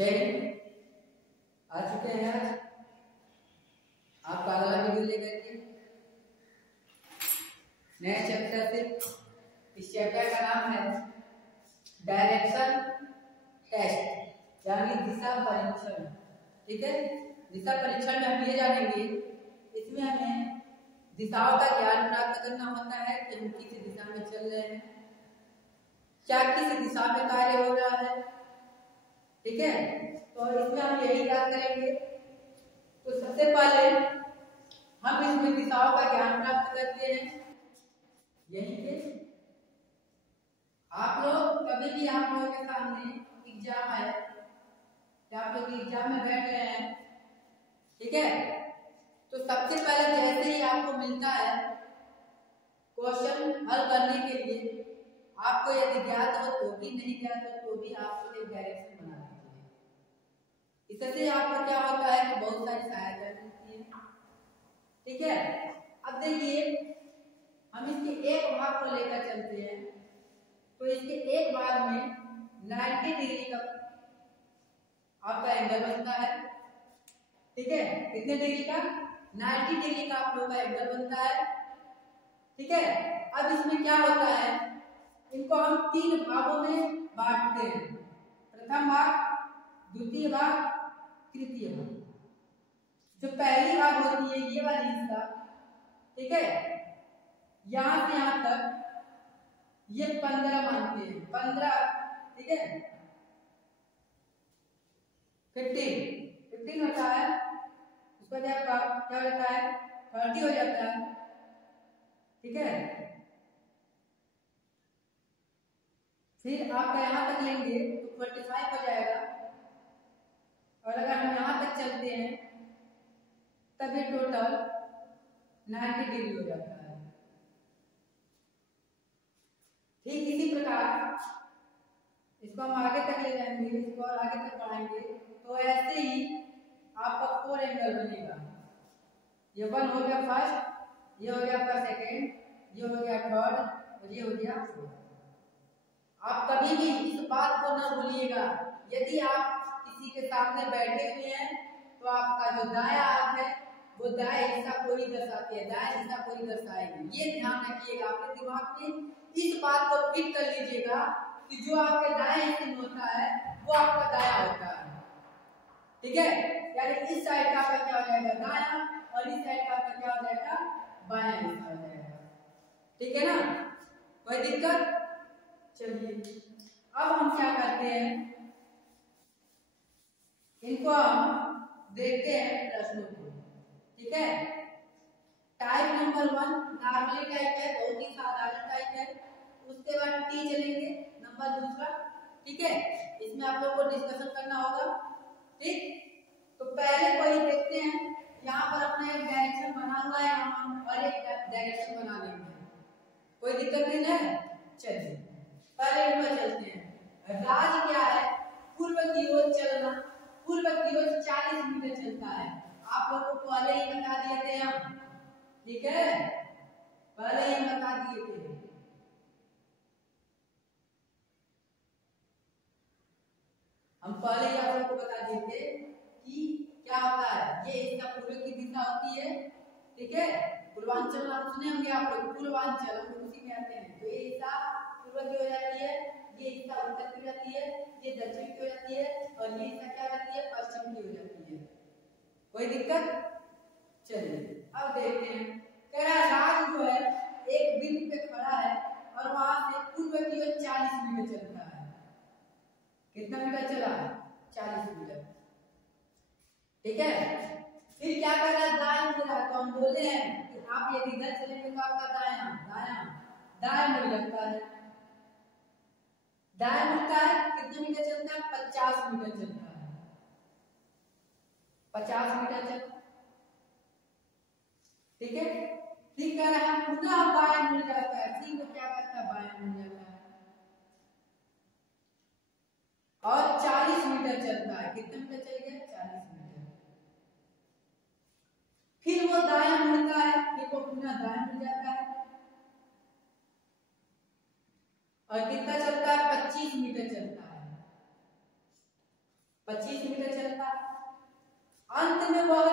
जय हिंद। आ चुके हैं आज आपका अगला वीडियो लेकर के नए चैप्टर से। इस चैप्टर का नाम है डायरेक्शन टेस्ट यानी दिशा परीक्षण। ठीक है, दिशा परीक्षण में हम ये जानेंगे, इसमें हमें दिशाओं का ज्ञान प्राप्त करना होता है कि हम किस दिशा में चल रहे हैं, क्या किस दिशा में कार्य हो रहा है। ठीक है, तो इसमें हम यही याद करेंगे। तो सबसे पहले हम इसमें दिशाओं का ज्ञान प्राप्त करते हैं। यहीं पे आप लोग कभी भी आप लोगों के सामने एग्जाम आए या आप लोग एग्जाम में बैठ रहे हैं, ठीक है, तो सबसे पहले जैसे ही आपको मिलता है क्वेश्चन हल करने के लिए, आपको यदि ज्ञात हो तो भी, नहीं ज्ञात हो तो भी आपको एक डायरेक्शन बना लीजिए। इससे आपको क्या होता है कि बहुत सारी सहायता मिलती है। ठीक है, अब देखिए हम इसके एक भाग को लेकर चलते हैं। तो इसके एक भाग में 90 डिग्री का आपका एंगल बनता है। ठीक है, कितने डिग्री का? 90 डिग्री का आप लोग का एंगल बनता है। ठीक है, अब इसमें क्या होता है, इनको हम तीन भागों में बांटते हैं। प्रथम भाग, द्वितीय भाग, तृतीय भाग। जो पहली भाग होती है ये वाली हिस्सा, ठीक है, यहां से यहां तक ये 15 मानते हैं, 15। ठीक है, 15 होता है, उसका क्या होता है 30 हो जाता है। ठीक है, फिर आपका यहां तक लेंगे तो 45 हो जाएगा। और अगर हम यहां तक चलते हैं तब ये टोटल 90 डिग्री हो जाता है। ठीक इसी प्रकार इसको हम आगे तक ले जाएंगे, इसको और आगे तक बढ़ाएंगे तो ऐसे ही आपका 4 एंगल बनेगा। ये 1 हो गया फर्स्ट, ये हो गया आपका सेकेंड, ये हो गया थर्ड और ये हो गया फोर्थ। आप कभी भी इस बात को न भूलिएगा, यदि आप किसी के सामने बैठे हुए हैं तो आपका जो दायां हाथ है वो दाएं हिस्सा को ही दर्शाती है, दाएं हिस्सा को ही दर्शाएगी। ये ध्यान रखिएगा, अपने दिमाग में इस बात को फिट कर लीजिएगा कि जो आपके दाएं हिस्से में होता है वो आपका दायां होता है। ठीक है, यानी इस साइड का आपका क्या हो जाएगा दायां और इस साइड का आपका क्या हो जाएगा बायां हिस्सा हो जाएगा। ठीक है ना, कोई दिक्कत? चलिए अब हम क्या करते हैं, इनको हम देखते हैं प्रश्नों को। ठीक है, टाइप नंबर 1 नॉर्मली टाइप है, बहुत ही साधारण टाइप है। उसके बाद टी चलेंगे, नंबर दूसरा। ठीक है, इसमें आप लोग को डिस्कशन करना होगा। ठीक, तो पहले को ही देखते हैं। यहाँ पर अपने एक डायरेक्शन बना हुआ है, हम और एक डायरेक्शन बना लेंगे, कोई दिक्कत नहीं है। चलिए पहले ऊपर चलते हैं। राज क्या है? पूर्व की ओर चलना। पूर्व की ओर 40 मीटर चलता है। आप लोगों को पहले ही बता दिए थे हम। ठीक है, पहले ही बता दिए थे। हम पहले ही आप लोगों को बता दिए थे कि क्या होता है, ये इसका पूर्व की दिशा होती है। ठीक है, पूर्वांचल नाम सुने होंगे आप लोग, पूर्वांचल हम लोग उसी में आते हैं। तो ये हिस्सा पूर्व की हो जाती है, ये हिस्सा उत्तर की हो जाती है, ये दक्षिण की हो जाती है और ये हिस्सा क्या हो जाती है पश्चिम की हो जाती है। कोई दिक्कत? चलिए अब देखते हैं। कह रहा राज जो है एक बिंदु पे खड़ा है और वहां से पूर्व की ओर 40 मीटर चलता है। कितना मीटर चला? 40 मीटर। ठीक है, फिर क्या कर रहा है दाएं मुड़ रहा है। तो हम बोले हैं कि आप यदि इधर चलेंगे तो आपका दायां दायां दाएं मुड़ लगता है। दाएं मुड़ता है, कितने मीटर चलता है? 50 मीटर चलता है। 50 मीटर चलता। ठीक है, फिर कह रहा है पुनः बायां मुड़ जाता है। फिर वो क्या करता है बायां मुड़ जाता है और 40 मीटर चलता है। कितने मीटर चल गया? 40 मीटर। फिर वो दायां मुड़ता है, फिर वो पुनः दायां मुड़ जाता है और कितना चलता है? 25 मीटर चलता है। 25 मीटर चलता है, अंत में वह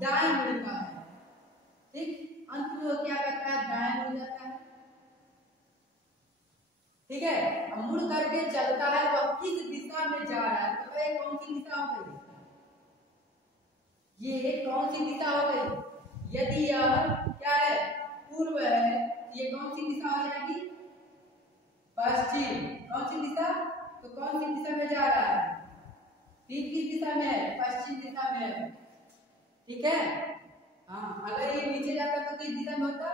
दाएं मुड़ता है। ठीक, अंत में वो क्या करता है, दाएं मुड़ जाता है। ठीक है, अब मुड़ करके चलता है, वह किस दिशा में जा रहा है, तो भाई कौन सी दिशा हो गई, ये कौन सी दिशा हो गई। यदि यह क्या है, पूर्व है, ये कौन सी दिशा हो जाएगी, पश्चिम। कौन सी दिशा, तो कौन सी दिशा में जा रहा है, ठीक किस दिशा में है, पश्चिम दिशा में है। ठीक है, हाँ, अगर ये नीचे जाता तो किस दिशा में होता,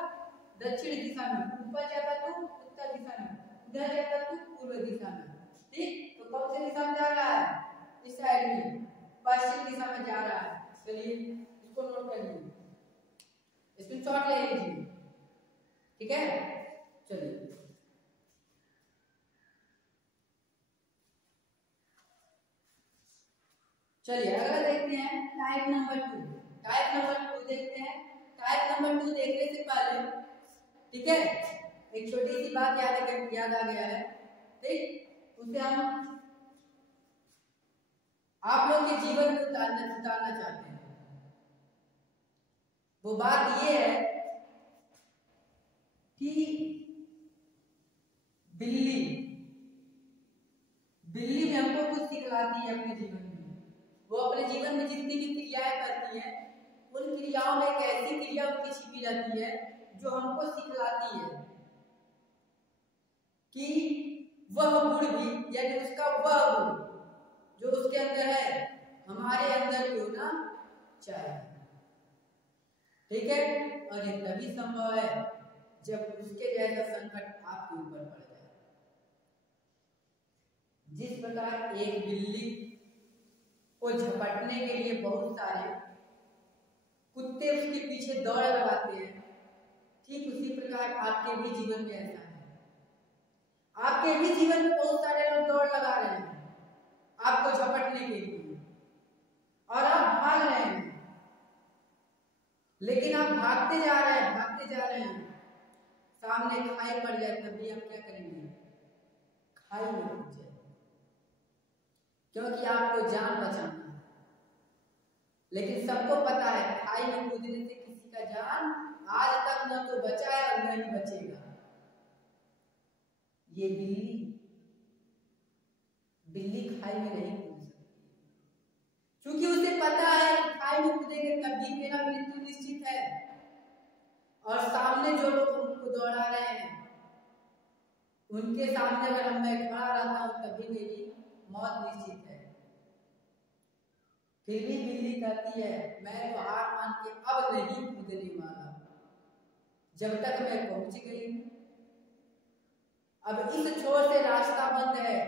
दक्षिण दिशा में, ऊपर जाता तो उत्तर दिशा में, उधर जाता तो पूर्व दिशा में। ठीक, तो कौन सी दिशा में जा रहा है, इस साइड में, पश्चिम दिशा में जा रहा है। चलिए इसको नोट कर लीजिए, स्क्रीनशॉट ले लीजिए। ठीक है, चलिए चलिए अगला देखते हैं टाइप नंबर 2। टाइप नंबर 2 देखते हैं। टाइप नंबर 2 देखने से पहले, ठीक है, एक छोटी सी बात याद आ गया है। ठीक, उसे हम आप लोग के जीवन में उतारना चाहते हैं। वो बात ये है कि बिल्ली में हमको कुछ सिखलाती है अपने जीवन में। वो अपने जीवन में जितनी भी क्रियाएं करती है, उन क्रियाओं में एक ऐसी क्रिया उनकी छिपी रहती है जो हमको सिखलाती है कि वह गुण भी, यानी उसका वह गुण जो उसके अंदर है, हमारे अंदर भी होना चाहिए। ठीक है, और ये तभी संभव है जब उसके जैसा संकट आपके ऊपर पड़ जाए। जिस प्रकार एक बिल्ली को झपटने के लिए बहुत सारे कुत्ते उसके पीछे दौड़ लगाते हैं, ठीक उसी प्रकार आपके भी जीवन में ऐसा है। आपके भी जीवन में बहुत सारे लोग दौड़ लगा रहे हैं आपको झपटने के लिए, और आप भाग रहे हैं, लेकिन आप भागते जा रहे हैं, सामने खाई पड़ जाए तब भी आप क्या करेंगे, खाई में कूद जाए, क्योंकि आपको जान बचाना है। लेकिन सबको पता है खाई में कूदने से किसी का जान आज तक न तो बचा है और न ही बचेगा। ये बिल्ली खाई में नहीं कूद सकती, क्योंकि उसे पता है कि खाई में कूदेंगे तब भी मेरा मृत्यु निश्चित है, और सामने जो लोग हमको दौड़ा रहे हैं उनके सामने अगर मैं खड़ा रहता हूं तभी मेरी मौत निश्चित है। फिर भी बिल्ली कहती है मैं तो हार मान के अब नहीं कूदने वाला, जब तक मैं पहुंच गई हूं। अब इस छोर से रास्ता बंद है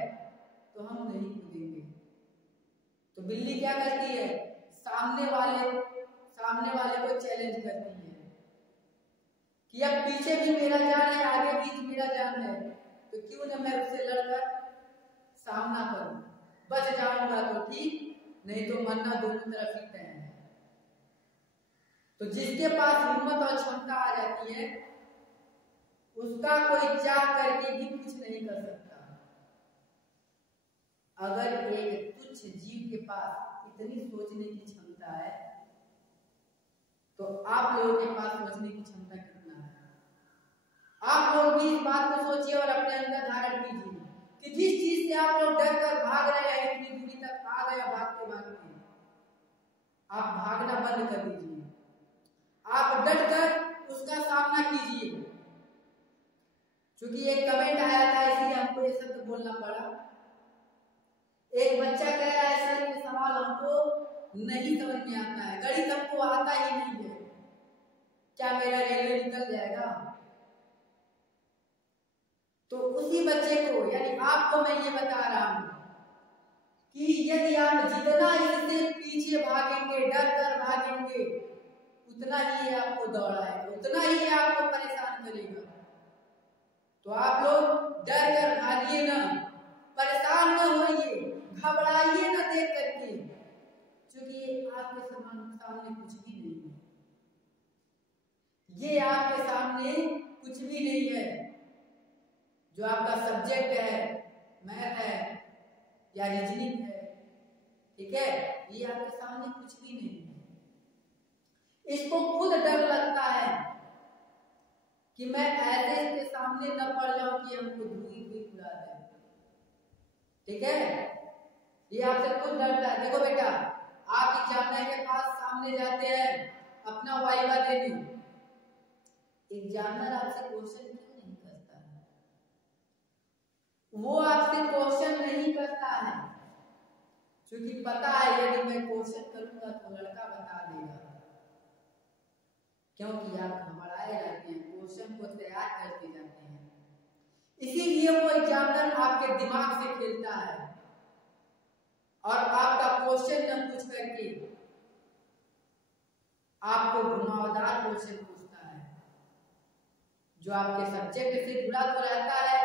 तो हम नहीं कूदेंगे। तो बिल्ली क्या करती है, सामने वाले को चैलेंज करती है कि अब पीछे भी मेरा जान है, आगे भी मेरा जान है, तो क्यों न मैं उससे लड़कर सामना करूं। बच जाऊंगा तो ठीक, नहीं तो मरना दोनों तरफ ही तय है। तो जिसके पास हिम्मत और क्षमता आ जाती है उसका कोई चाह करके भी कुछ नहीं कर सकता। अगर एक तुच्छ जीव के पास इतनी सोचने की क्षमता है तो आप लोगों के पास सोचने की क्षमता कितना है। आप लोग भी इस बात को सोचिए और अपने अंदर धारण कीजिए कि जिस चीज से आप लोग डर कर भाग रहे हैं, इतनी दूरी तक आ गए भागते भागते, आप भागना बंद कर दीजिए, आप डट कर उसका सामना कीजिए। क्योंकि एक कमेंट आया था इसलिए हमको ये शब्द बोलना पड़ा। एक बच्चा कह रहा है सर ये सवाल हमको नहीं समझ में आता है, गणित हमको आता ही नहीं है, क्या मेरा रेलवे निकल जाएगा। तो उसी बच्चे को यानी आपको मैं ये बता रहा हूं कि यदि आप जितना इससे पीछे भागेंगे, डर कर भागेंगे, उतना ही आपको दौड़ाएगा, उतना ही आपको परेशान करेगा। तो आप लोग डर कर भागिए ना, परेशान न होइए, घबराइए ना देख करके, क्योंकि आपके सामने कुछ भी नहीं है। ये आपके सामने कुछ भी नहीं है। जो आपका सब्जेक्ट है, मैथ है या रीजनिंग है ठीक है, ये आपके सामने कुछ भी नहीं है। इसको खुद डर लगता है कि मैं ऐसे इसके सामने न पड़ जाऊं कि हमको धुई धुई उड़ा दे। ठीक है, ये आपसे खुद डरता है। देखो बेटा, आप एग्जामिनर के पास सामने जाते हैं अपना वाइवा देने, एग्जामिनर आपसे क्वेश्चन क्यों नहीं करता है? वो आपसे क्वेश्चन नहीं करता है क्योंकि पता है यदि मैं क्वेश्चन करूंगा तो लड़का बता देगा, क्योंकि आप घबराए रहते हैं, क्वेश्चन को तैयार करके जाते हैं। इसीलिए वो एग्जामिनर आपके दिमाग से खेलता है और आपका क्वेश्चन न पूछ करके आपको घुमावदार क्वेश्चन पूछता है जो आपके सब्जेक्ट से जुड़ा तो रहता है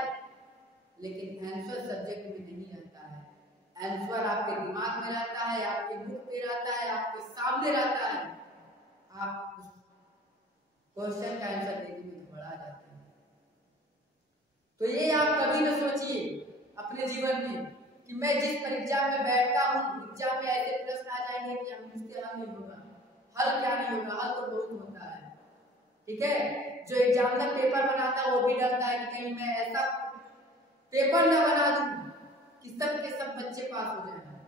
लेकिन आंसर सब्जेक्ट में नहीं रहता है। आंसर आपके दिमाग में रहता है, आपके मुख पे रहता है, आपके सामने रहता है। आप क्वेश्चन का आंसर देने में घबरा जाते हैं। तो ये आप कभी न सोचिए अपने जीवन में कि मैं जिस परीक्षा में बैठता हूँ, एग्जाम में ऐसे प्रश्न आ जाएंगे कि हम मुझसे हल नहीं होगा। हल क्या नहीं होगा, हल तो बहुत होता है। ठीक है, जो एग्जामिनर पेपर बनाता है वो भी डरता है कि कहीं मैं ऐसा पेपर न बना दूं कि सब के सब बच्चे पास हो जाएं।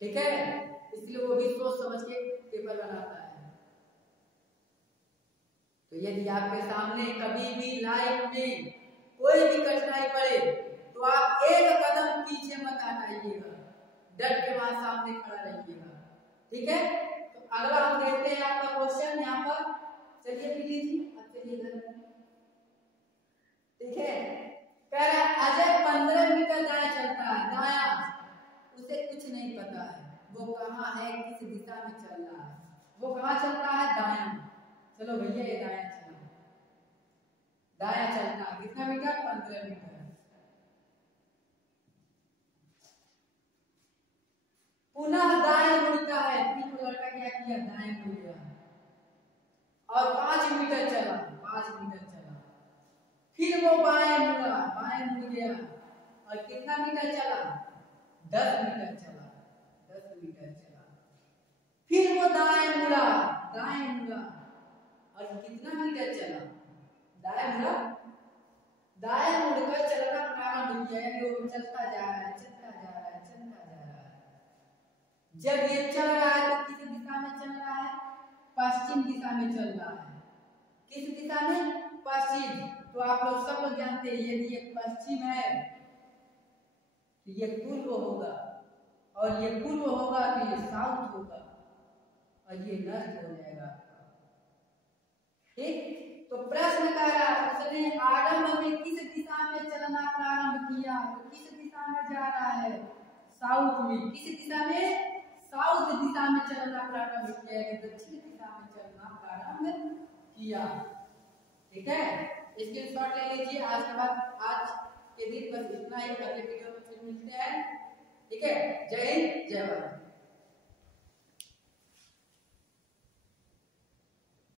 ठीक है, इसलिए वो भी सोच समझ के पेपर बनाता है। तो यदि आपके सामने कभी भी लाइफ में कोई भी कठिनाई पड़े तो आप एक कदम पीछे मत हटाइएगा, डट के वहां सामने खड़ा रहिएगा। ठीक है, तो अगला हम देखते हैं आपका क्वेश्चन यहाँ पर। चलिए प्लीज अब चलिए इधर। ठीक है, कह रहा है अजय 15 मीटर दाएं चलता है, दायां, उसे कुछ नहीं पता है वो कहाँ है, किस दिशा में चल रहा है। वो कहाँ चलता है? दायां। चलो भैया ये दायां चला, दायां चलता है कितना मीटर? 15 मीटर। पुनः दाएं मुड़ता है, फिर लड़का क्या किया? दाएं मुड़ गया और 5 मीटर चला, 5 मीटर चला। फिर वो बाएं मुड़ा, बाएं मुड़ गया और कितना मीटर चला? 10 मीटर चला, 10 मीटर चला। फिर वो दाएं मुड़ा, दाएं मुड़ा और कितना मीटर चला? दाएं मुड़ा, दाएं मुड़कर चलना प्रारंभ किया, यानी वो चलता जा रहा है, चलता जा रहा है, चलता जा रहा है। जब ये चल रहा है तो किस दिशा में चल रहा है? पश्चिम दिशा में चल रहा है। किस दिशा में? पश्चिम। तो आप लोग सब लोग जानते हैं यदि ये पश्चिम है तो ये पूर्व होगा और ये पूर्व होगा तो ये साउथ होगा और ये नॉर्थ हो जाएगा। ठीक, तो प्रश्न कह रहा है उसने आरंभ में किस दिशा में चलना प्रारंभ किया? तो किस दिशा में जा रहा है? साउथ में। किस दिशा में? साउथ दिशा में चलना प्रारंभ किया, दक्षिण दिशा में चलना प्रारंभ किया। ठीक है, इसके शॉर्ट ले लीजिए। आज के बाद आज के दिन बस इतना ही, अगले वीडियो में फिर मिलते हैं। ठीक है, जय हिंद, जय भारत।